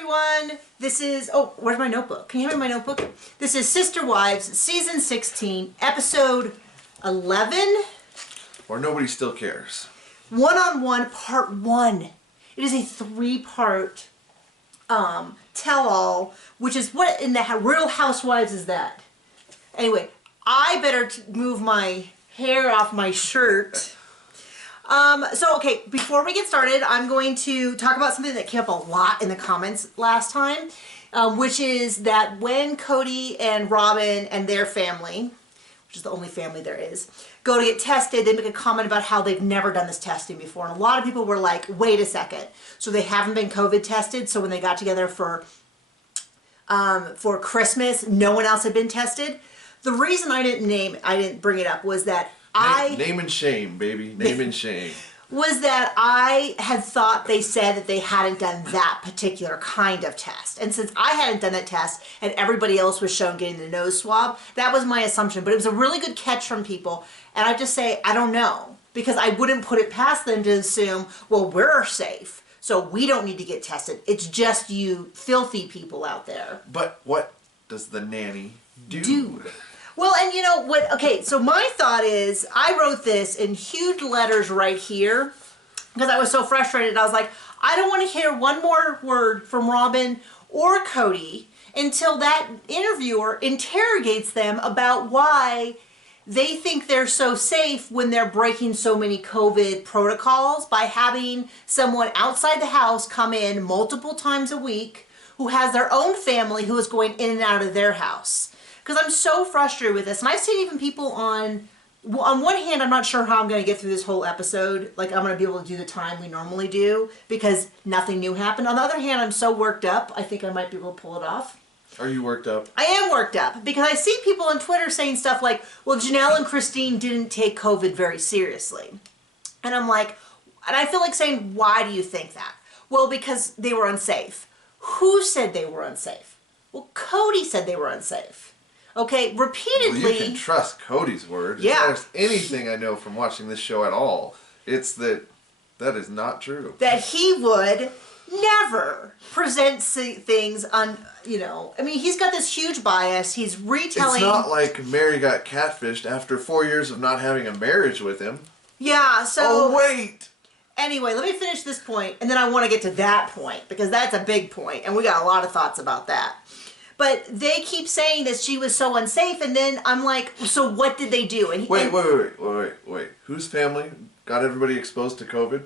everyone. This is, oh, where's my notebook? Can you hand me my notebook? This is Sister Wives, Season 16, Episode 11. Or Nobody Still Cares. One-on-One, Part 1. It is a 3-part tell-all, which is what in the Real Housewives is that? Anyway, I better move my hair off my shirt. Okay, before we get started, I'm going to talk about something that came up a lot in the comments last time, which is that when Cody and Robin and their family, which is the only family there is, go to get tested, they make a comment about how they've never done this testing before. And a lot of people were like, wait a second. So they haven't been COVID tested, so when they got together for Christmas, no one else had been tested. The reason I didn't bring it up was that Name and shame, baby. Name and shame. Was that I had thought they said that they hadn't done that particular kind of test. And since I hadn't done that test and everybody else was shown getting the nose swab, that was my assumption. But it was a really good catch from people. And I just say, I don't know. Because I wouldn't put it past them to assume, well, we're safe, so we don't need to get tested. It's just you filthy people out there. But what does the nanny do? Well, and you know what, okay, so my thought is, I wrote this in huge letters right here, because I was so frustrated. I was like, I don't want to hear one more word from Robin or Cody until that interviewer interrogates them about why they think they're so safe when they're breaking so many COVID protocols by having someone outside the house come in multiple times a week who has their own family who is going in and out of their house. Because I'm so frustrated with this. And I've seen even people on one hand, I'm not sure how I'm going to get through this whole episode. Like, I'm going to be able to do the time we normally do because nothing new happened. On the other hand, I'm so worked up, I think I might be able to pull it off. Are you worked up? I am worked up because I see people on Twitter saying stuff like, well, Janelle and Christine didn't take COVID very seriously. And I'm like, and I feel like saying, why do you think that? Well, because they were unsafe. Who said they were unsafe? Well, Cody said they were unsafe. Okay, repeatedly. Well, you can trust Cody's word. Yeah. If there's anything I know from watching this show at all, it's that is not true. That he would never present things on, I mean, he's got this huge bias. He's retelling. It's not like Mary got catfished after 4 years of not having a marriage with him. Yeah, so. Oh, wait. Anyway, let me finish this point, and then I want to get to that point, because that's a big point, and we got a lot of thoughts about that. But they keep saying that she was so unsafe, and then I'm like, so what did they do? And Wait. Whose family got everybody exposed to COVID?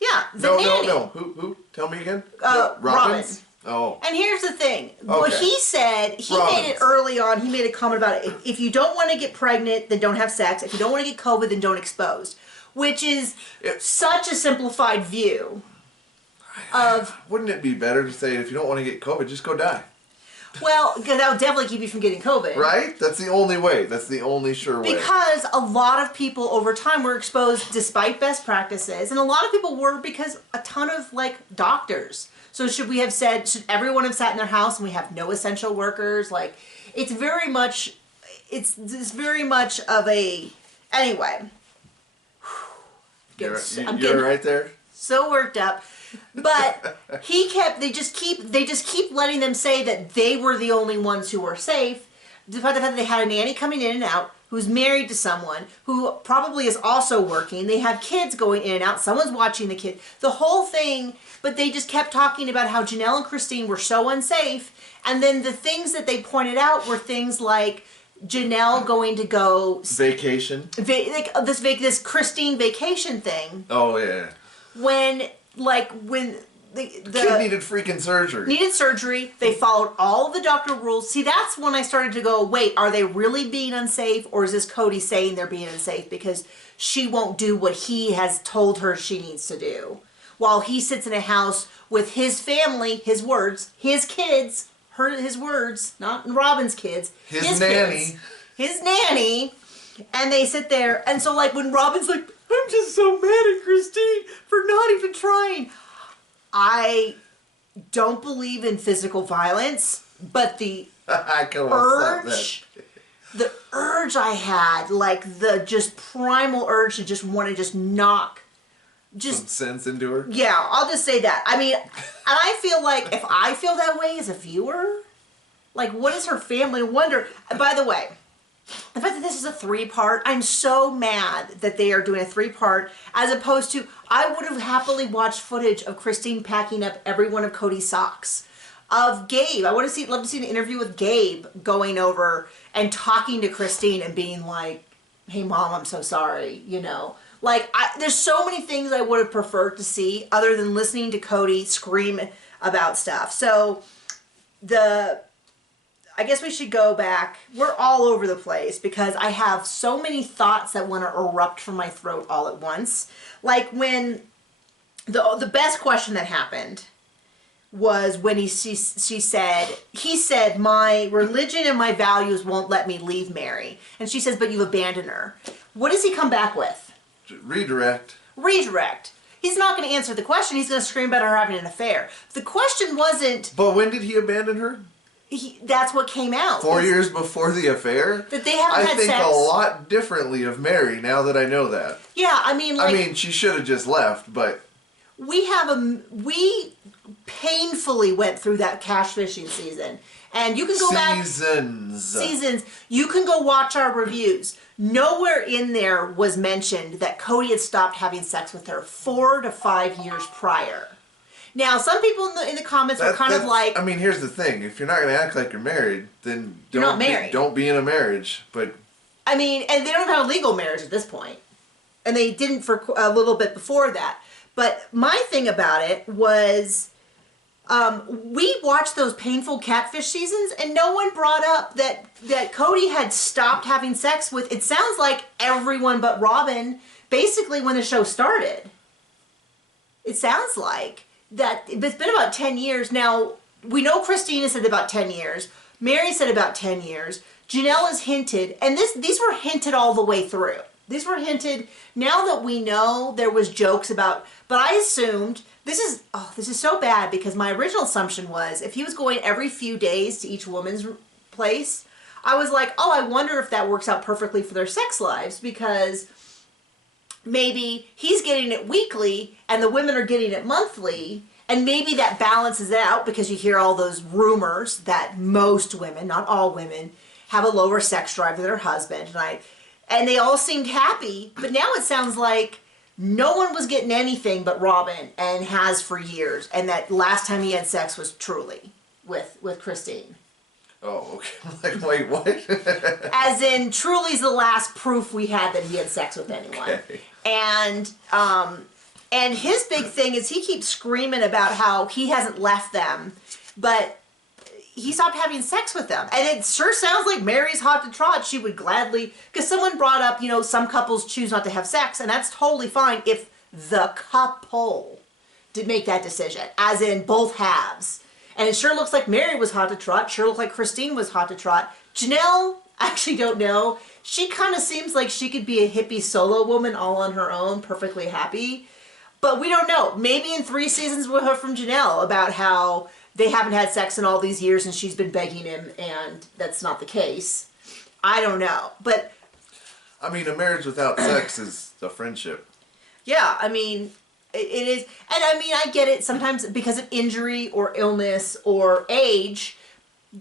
Yeah, the nanny. No. Who? Tell me again. Robin. Oh. And here's the thing. Okay. What he said, he made it early on, he made a comment about it. If you don't want to get pregnant, then don't have sex. If you don't want to get COVID, then don't expose. Which is such a simplified view of... Wouldn't it be better to say, if you don't want to get COVID, just go die? Well, because that would definitely keep you from getting COVID. Right? That's the only way. That's the only sure way. Because a lot of people over time were exposed despite best practices. And a lot of people were because a ton of, doctors. So should everyone have sat in their house and we have no essential workers? It's very much of a... Anyway. You're right there? So worked up. But they just keep letting them say that they were the only ones who were safe, despite the fact that they had a nanny coming in and out who's married to someone who probably is also working. They have kids going in and out. Someone's watching the kid. The whole thing, but they just kept talking about how Janelle and Christine were so unsafe. And then the things that they pointed out were things like Janelle going to go... Vacation? This Christine vacation thing. Oh, yeah. When the kid needed freaking surgery. Needed surgery. They followed all of the doctor rules. See, that's when I started to go, wait, are they really being unsafe? Or is this Cody saying they're being unsafe because she won't do what he has told her she needs to do? While he sits in a house with his family, his words, his kids, his words, not Robin's kids. His nanny. Kids, his nanny. And they sit there. And so when Robin's like, I'm just so mad at Christine for not even trying. I don't believe in physical violence, but the urge I had, the just primal urge to just want to just knock some sense into her. Yeah, I'll just say that. I mean, and I feel like if I feel that way as a viewer, like, what is her family wonder? By the way, the fact that this is a 3-part, I'm so mad that they are doing a 3-part, as opposed to, I would have happily watched footage of Christine packing up every one of Cody's socks. Of Gabe, I would have love to see an interview with Gabe going over and talking to Christine and being like, hey mom, I'm so sorry, you know. Like, there's so many things I would have preferred to see other than listening to Cody scream about stuff. So, I guess we should go back. We're all over the place because I have so many thoughts that want to erupt from my throat all at once. Like when the best question that happened was when he said, my religion and my values won't let me leave Mary. And she says, but you've abandoned her. What does he come back with? Redirect. He's not going to answer the question. He's going to scream about her having an affair. The question wasn't... But when did he abandon her? That's what came out. 4 years before the affair? That they haven't had sex. I think a lot differently of Mary now that I know that. Yeah, I mean, like... I mean, she should have just left, but... We painfully went through that cash fishing season. And you can go back... Seasons. You can go watch our reviews. Nowhere in there was mentioned that Cody had stopped having sex with her 4 to 5 years prior. Now, some people in the comments were kind of like... I mean, here's the thing. If you're not going to act like you're married, then you're not married. Don't be in a marriage. But I mean, and they don't have a legal marriage at this point. And they didn't for a little bit before that. But my thing about it was... we watched those painful catfish seasons and no one brought up that Cody had stopped having sex with, it sounds like, everyone but Robin, basically when the show started. It sounds like that it's been about 10 years. Now, we know Christina said about 10 years. Mary said about 10 years. Janelle has hinted, and these were hinted all the way through. These were hinted, now that we know there was jokes about, but I assumed, this is so bad because my original assumption was if he was going every few days to each woman's place, I was like, oh, I wonder if that works out perfectly for their sex lives because maybe he's getting it weekly and the women are getting it monthly, and maybe that balances it out because you hear all those rumors that most women, not all women, have a lower sex drive than their husband, and they all seemed happy, but now it sounds like no one was getting anything but Robin, and has for years, and that last time he had sex was truly with Christine. Oh, okay. Like, wait, what? As in, Truly's the last proof we had that he had sex with anyone. Okay. And his big thing is he keeps screaming about how he hasn't left them, but he stopped having sex with them. And it sure sounds like Mary's hot to trot. She would gladly, because someone brought up, you know, some couples choose not to have sex, and that's totally fine if the couple did make that decision, as in both halves. And it sure looks like Mary was hot to trot. Sure looked like Christine was hot to trot. Janelle, I actually don't know. She kind of seems like she could be a hippie solo woman all on her own, perfectly happy. But we don't know. Maybe in 3 seasons we'll hear from Janelle about how they haven't had sex in all these years and she's been begging him, and that's not the case. I don't know. But I mean, a marriage without sex is a friendship. Yeah, I mean, it is. And I mean, I get it. Sometimes because of injury or illness or age,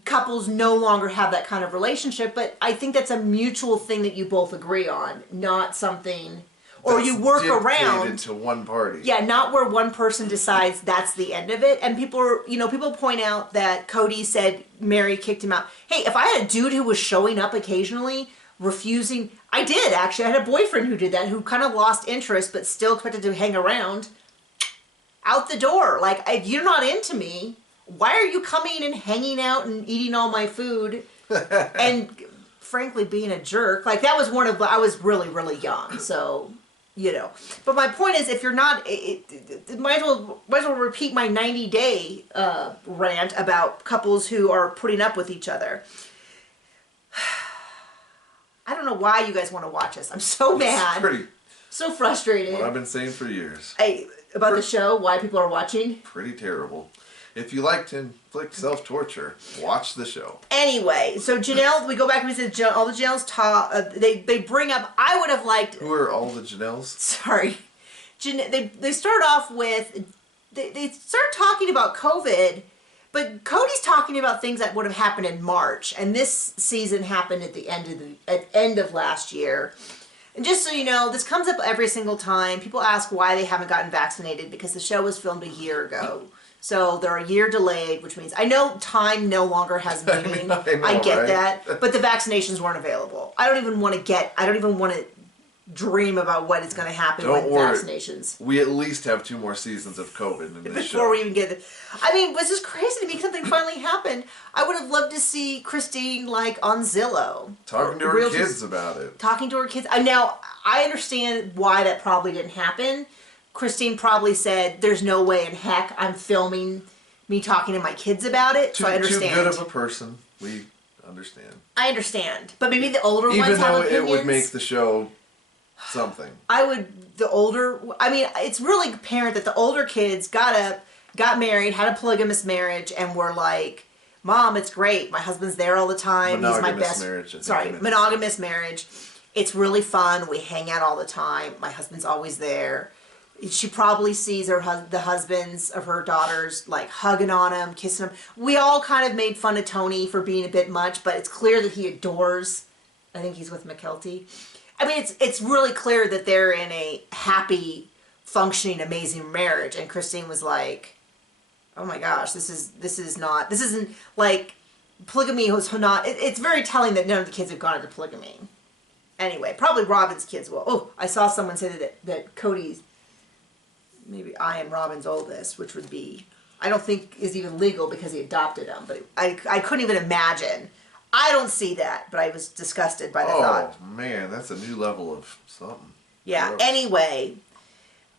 couples no longer have that kind of relationship. But I think that's a mutual thing that you both agree on, not something... Or you work around to one party. Yeah, not where one person decides that's the end of it. And people point out that Cody said Mary kicked him out. Hey, if I had a dude who was showing up occasionally, refusing, I did actually. I had a boyfriend who did that, who kind of lost interest, but still expected to hang around. Out the door. Like, if you're not into me, why are you coming and hanging out and eating all my food? And frankly, being a jerk. Like, that was I was really, really young, so... You know, but my point is, if you're not, might as well repeat my 90-day rant about couples who are putting up with each other. I don't know why you guys want to watch this. I'm so mad. So frustrated. What I've been saying for years. About the show, why people are watching. Pretty terrible. If you like to inflict self-torture, watch the show. Anyway, so Janelle, we go back and we said all the Janelles talk. They bring up. I would have liked. Who are all the Janelles? Sorry, they start off with, they start talking about COVID, but Cody's talking about things that would have happened in March, and this season happened at the end of last year. And just so you know, this comes up every single time. People ask why they haven't gotten vaccinated, because the show was filmed a year ago. So they're a year delayed, which means, I know time no longer has meaning. I get right? that. But the vaccinations weren't available. I don't even want to dream about what is going to happen with vaccinations. We at least have 2 more seasons of COVID in this show. Before we even get it. I mean, it was just crazy to me. Something finally happened. I would have loved to see Christine, like, on Zillow. Talking to her kids about it. Talking to her kids. Now, I understand why that probably didn't happen. Christine probably said, there's no way in heck I'm filming me talking to my kids about it. So I understand. Too good of a person. We understand. I understand. But maybe the older ones have opinions. Even though it would make the show something. It's really apparent that the older kids got married, had a polygamous marriage, and were like, Mom, it's great. My husband's there all the time. He's my best. Monogamous marriage. It's really fun. We hang out all the time. My husband's always there. She probably sees the husbands of her daughters like hugging on him, kissing him. We all kind of made fun of Tony for being a bit much, but it's clear that he adores. I think he's with McKelty. I mean, it's really clear that they're in a happy, functioning, amazing marriage. And Christine was like, "Oh my gosh, this isn't like polygamy was not." It's very telling that none of the kids have gone into polygamy. Anyway, probably Robin's kids will. Oh, I saw someone say that Cody's. Maybe I am Robin's oldest, which would be, I don't think is even legal because he adopted him. But I couldn't even imagine. I don't see that, but I was disgusted by the thought. Oh, man, that's a new level of something. Yeah, gross. Anyway.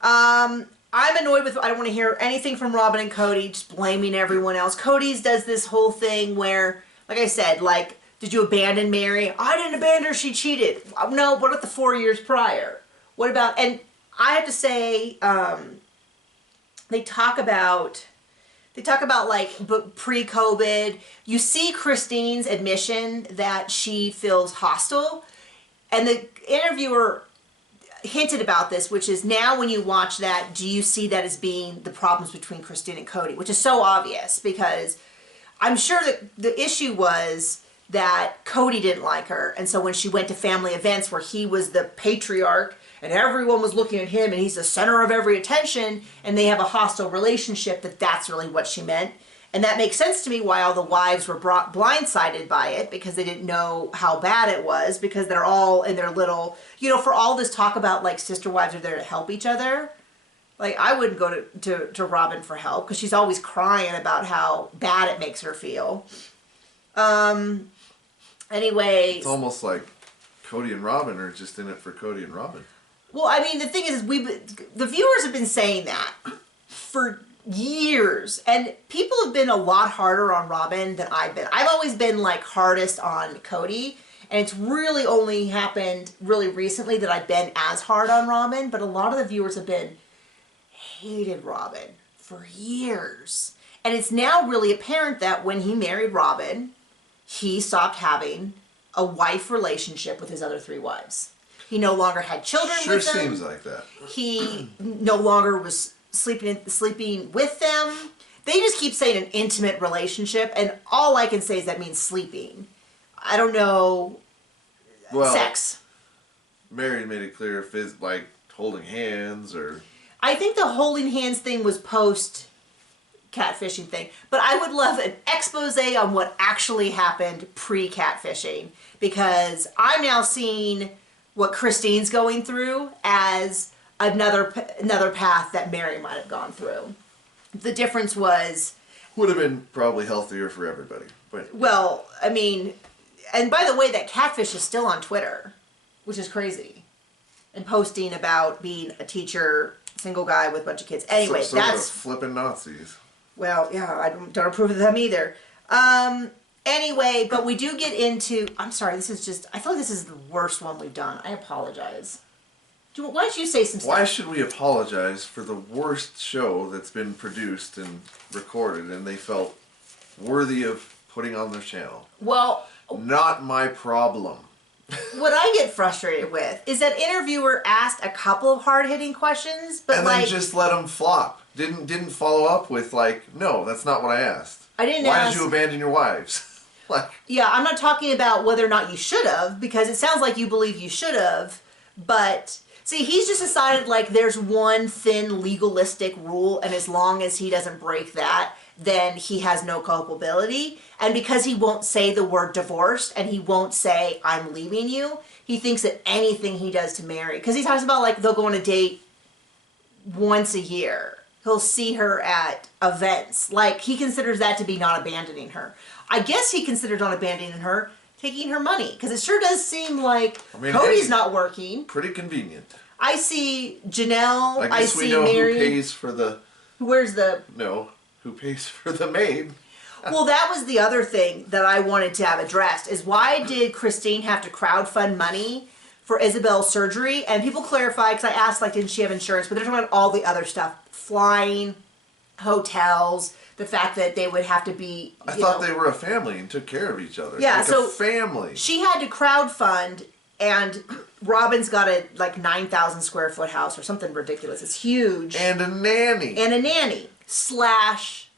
I'm annoyed with, I don't want to hear anything from Robin and Cody, just blaming everyone else. Cody's does this whole thing where, like I said, like, did you abandon Mary? I didn't abandon her, she cheated. No, what about the 4 years prior? What about, and I have to say, they talk about like pre-COVID. You see Christine's admission that she feels hostile, and the interviewer hinted about this, which is now when you watch that, do you see that as being the problems between Christine and Cody, which is so obvious because I'm sure that the issue was that Cody didn't like her, and so when she went to family events where he was the patriarch and everyone was looking at him and he's the center of every attention and they have a hostile relationship, that's really what she meant. And that makes sense to me why all the wives were blindsided by it, because they didn't know how bad it was, because they're all in their little, for all this talk about like sister wives are there to help each other. Like I wouldn't go to Robin for help because she's always crying about how bad it makes her feel. Anyway. It's almost like Cody and Robin are just in it for Cody and Robin. Well, I mean, the thing is, the viewers have been saying that for years, and people have been a lot harder on Robin than I've been. I've always been like hardest on Cody, and it's really only happened really recently that I've been as hard on Robin, but a lot of the viewers have hated Robin for years. And it's now really apparent that when he married Robin, he stopped having a wife relationship with his other 3 wives. He no longer had children with them. Sure seems like that. He no longer was sleeping with them. They just keep saying an intimate relationship, and all I can say is that means sleeping. I don't know. Well, sex. Mary made it clear if it's like holding hands or... I think the holding hands thing was post catfishing thing, but I would love an expose on what actually happened pre-catfishing, because I'm now seeing what Christine's going through as another path that Mary might have gone through. The difference was... Would have been probably healthier for everybody. But well, I mean, and by the way, that catfish is still on Twitter, which is crazy, and posting about being a teacher, single guy with a bunch of kids. Anyway, so that's... flipping Nazis. Well, yeah, I don't approve of them either. Anyway, but we do get into... I'm sorry, I feel like this is the worst one we've done. I apologize. Why don't you say some stuff? Why should we apologize for the worst show that's been produced and recorded and they felt worthy of putting on their channel? Well... Not my problem. what I get frustrated with is that interviewer asked a couple of hard-hitting questions, but and then just let them flop. Didn't follow up with like, no, that's not what I asked. I didn't Why ask... did you abandon your wives? Like... Yeah, I'm not talking about whether or not you should have, because it sounds like you believe you should have, but... See, he's just decided, like, there's one thin legalistic rule, and as long as he doesn't break that, then he has no culpability. And because he won't say the word divorced, and he won't say, I'm leaving you, he thinks that anything he does to Mary... Because he talks about, like, they'll go on a date once a year. He'll see her at events. Like, he considers that to be not abandoning her. I guess he considers not abandoning her taking her money, because it sure does seem like Cody's not working. Pretty convenient. I see Janelle. I see we know Mary. Who pays for the? Where's the? No, who pays for the maid? Well, that was the other thing that I wanted to have addressed: is why did Christine have to crowdfund money for Isabel's surgery? And people clarify, because I asked, like, didn't she have insurance? But they're talking about all the other stuff: flying, hotels. The fact that they would have to be... I thought they were a family and took care of each other. Yeah, like so... a family. She had to crowdfund, and Robin's got a, like, 9,000 square foot house or something ridiculous. It's huge. And a nanny. And a nanny. Slash...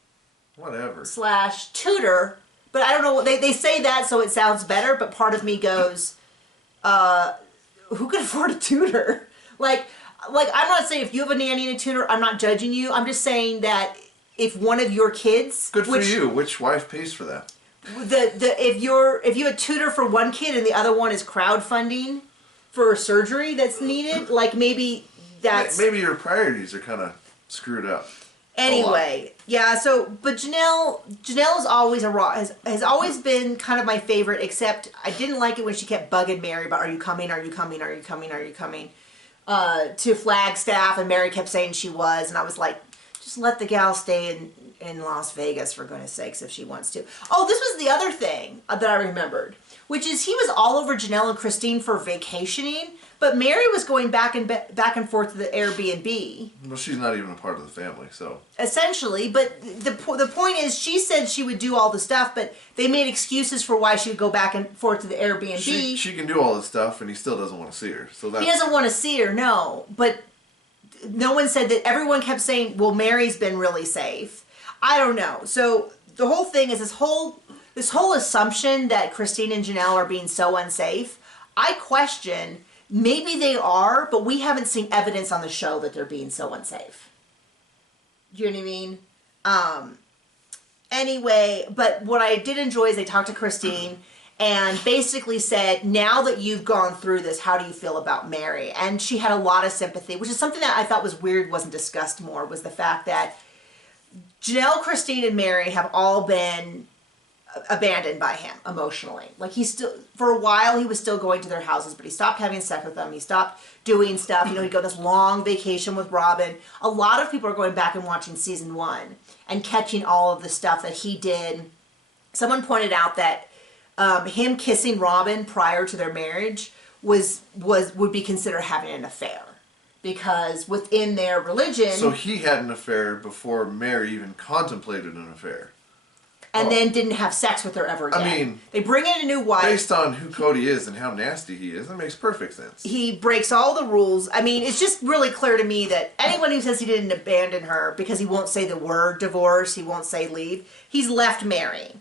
Whatever. Slash tutor. But I don't know... They say that so it sounds better, but part of me goes... who can afford a tutor? Like, I'm not saying if you have a nanny and a tutor, I'm not judging you. I'm just saying that... If one of your kids, good for you. Which wife pays for that? If you have a tutor for one kid and the other one is crowdfunding for a surgery that's needed, like maybe that's maybe your priorities are kind of screwed up. Anyway, yeah. So, but Janelle is always has always been kind of my favorite. Except I didn't like it when she kept bugging Mary about, "Are you coming? Are you coming? Are you coming? Are you coming?" To Flagstaff, and Mary kept saying she was, and I was like. Just let the gal stay in Las Vegas, for goodness sakes, if she wants to. Oh, this was the other thing that I remembered, which is he was all over Janelle and Christine for vacationing, but Mary was going back and forth to the Airbnb. Well, she's not even a part of the family, so... Essentially, but the point is, she said she would do all the stuff, but they made excuses for why she would go back and forth to the Airbnb. She can do all this stuff, and he still doesn't want to see her. So that's... He doesn't want to see her, no, but... No one said that. Everyone kept saying, well, Mary's been really safe. I don't know. So the whole thing is this whole assumption that Christine and Janelle are being so unsafe. I question, maybe they are, but we haven't seen evidence on the show that they're being so unsafe. Do you know what I mean? Anyway, but what I did enjoy is they talked to Christine and basically said, now that you've gone through this, how do you feel about Mary? And she had a lot of sympathy, which is something that I thought was weird, wasn't discussed more, was the fact that Janelle, Christine, and Mary have all been abandoned by him emotionally. Like, he still, for a while, he was still going to their houses, but he stopped having sex with them. He stopped doing stuff. You know, he'd go on this long vacation with Robin. A lot of people are going back and watching season 1 and catching all of the stuff that he did. Someone pointed out that him kissing Robin prior to their marriage would be considered having an affair, because within their religion. So he had an affair before Mary even contemplated an affair, and then didn't have sex with her ever again. I mean, they bring in a new wife. Based on who Cody is and how nasty he is, that makes perfect sense. He breaks all the rules. I mean, it's just really clear to me that anyone who says he didn't abandon her because he won't say the word divorce, he won't say leave, he's left Mary.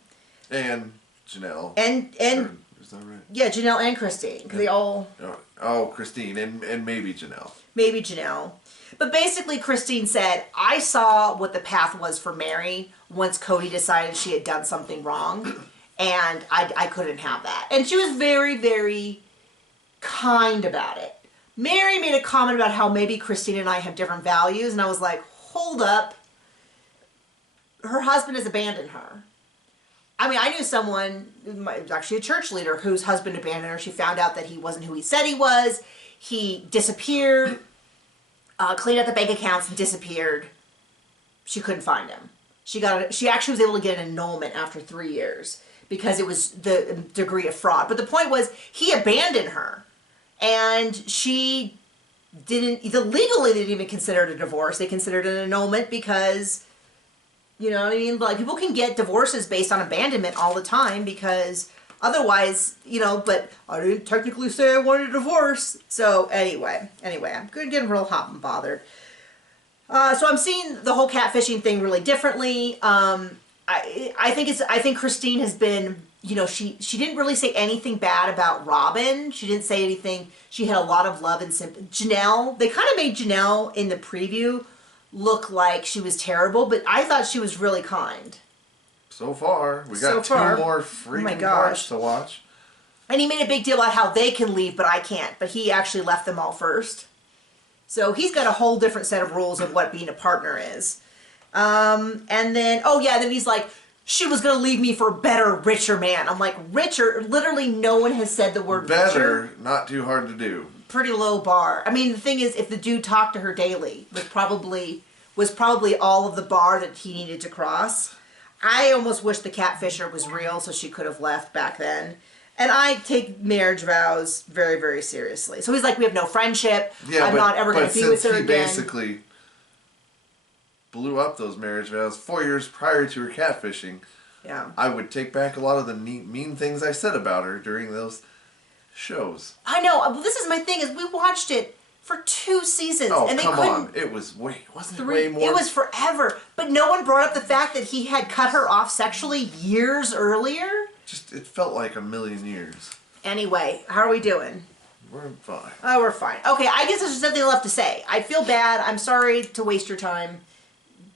And Janelle. And is that right? Yeah, Janelle and Christine. Because they all... Oh, Christine and maybe Janelle. Maybe Janelle. But basically, Christine said, I saw what the path was for Mary once Cody decided she had done something wrong. And I couldn't have that. And she was very, very kind about it. Mary made a comment about how maybe Christine and I have different values. And I was like, hold up. Her husband has abandoned her. I mean, I knew someone, actually a church leader, whose husband abandoned her. She found out that he wasn't who he said he was. He disappeared, cleaned out the bank accounts, and disappeared. She couldn't find him. She actually was able to get an annulment after 3 years because it was the degree of fraud. But the point was, he abandoned her, and she legally they didn't even consider it a divorce. They considered it an annulment because... You know what I mean? Like, people can get divorces based on abandonment all the time because Otherwise, you know, but I didn't technically say I wanted a divorce. So anyway, I'm getting real hot and bothered. So I'm seeing the whole catfishing thing really differently. I think Christine has been, you know, she didn't really say anything bad about Robin. She didn't say anything. She had a lot of love and sympathy. Janelle, they kind of made Janelle in the preview look like she was terrible, but I thought she was really kind. So far, we got two more freaking parts to watch. And he made a big deal about how they can leave, but I can't. But he actually left them all first. So he's got a whole different set of rules of what being a partner is. And then, then he's like, she was going to leave me for a better, richer man. I'm like, richer? Literally no one has said the word better, richer. Not too hard to do. Pretty low bar. I mean, the thing is, if the dude talked to her daily, was probably all of the bar that he needed to cross. I almost wish the catfisher was real so she could have left back then. And I take marriage vows very, very seriously. So he's like, we have no friendship. I'm not ever going to be with her again. He basically blew up those marriage vows 4 years prior to her catfishing. Yeah. I would take back a lot of the mean things I said about her during those shows. I know. Well, this is my thing, is we watched it for 2 seasons. Oh, and they come on. It was wasn't 3, it way more? It was forever. But no one brought up the fact that he had cut her off sexually years earlier. It felt like a million years. Anyway, how are we doing? We're fine. Oh, we're fine. Okay, I guess there's just nothing left to say. I feel bad. I'm sorry to waste your time.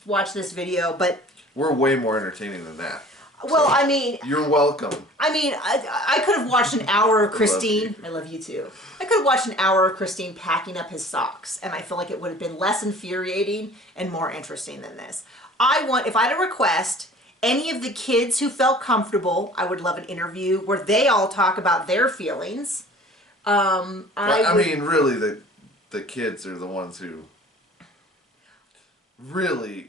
Watch this video, but... We're way more entertaining than that. Well, so, I mean... You're welcome. I mean, I could have watched an hour of Christine... I love you too. I could have watched an hour of Christine packing up his socks, and I feel like it would have been less infuriating and more interesting than this. If I had a request... Any of the kids who felt comfortable, I would love an interview where they all talk about their feelings. I mean, really, the kids are the ones who really,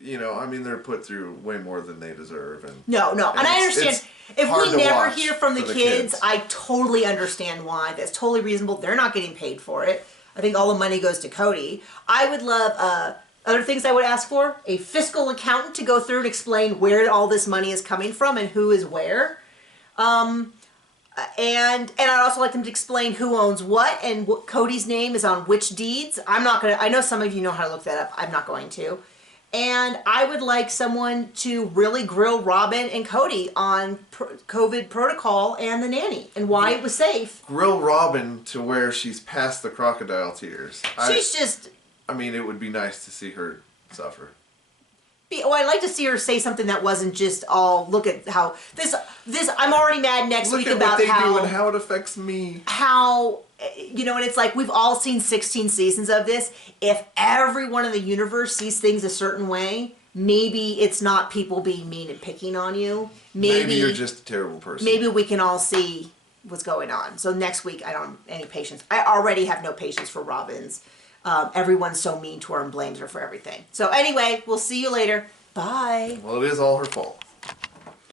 you know, I mean, they're put through way more than they deserve. No, and I understand. If we never hear from the kids, I totally understand why. That's totally reasonable. They're not getting paid for it. I think all the money goes to Cody. I would love... Other things I would ask for, a fiscal accountant to go through and explain where all this money is coming from and who is where. And I'd also like them to explain who owns what and what Cody's name is on which deeds. I know some of you know how to look that up. I'm not going to. And I would like someone to really grill Robin and Cody on COVID protocol and the nanny and why it was safe. Grill Robin to where she's past the crocodile tears. I mean, it would be nice to see her suffer. I'd like to see her say something that wasn't just all, look at how this. I'm already mad next week about what they do and how it affects me. How, you know, and it's like we've all seen 16 seasons of this. If everyone in the universe sees things a certain way, maybe it's not people being mean and picking on you. Maybe you're just a terrible person. Maybe we can all see what's going on. So next week, I don't have any patience. I already have no patience for Robin's. Everyone's so mean to her and blames her for everything. So anyway, we'll see you later. Bye. Well, it is all her fault.